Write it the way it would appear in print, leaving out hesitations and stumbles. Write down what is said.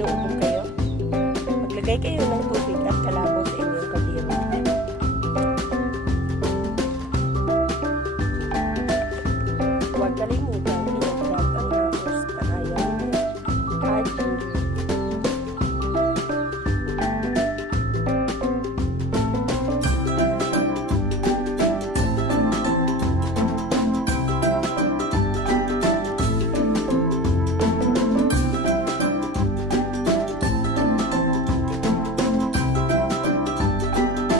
inuubog kayo, maglagay kayo ng tubig at kalabaw sa inyong kaldero. Huwag kalimutan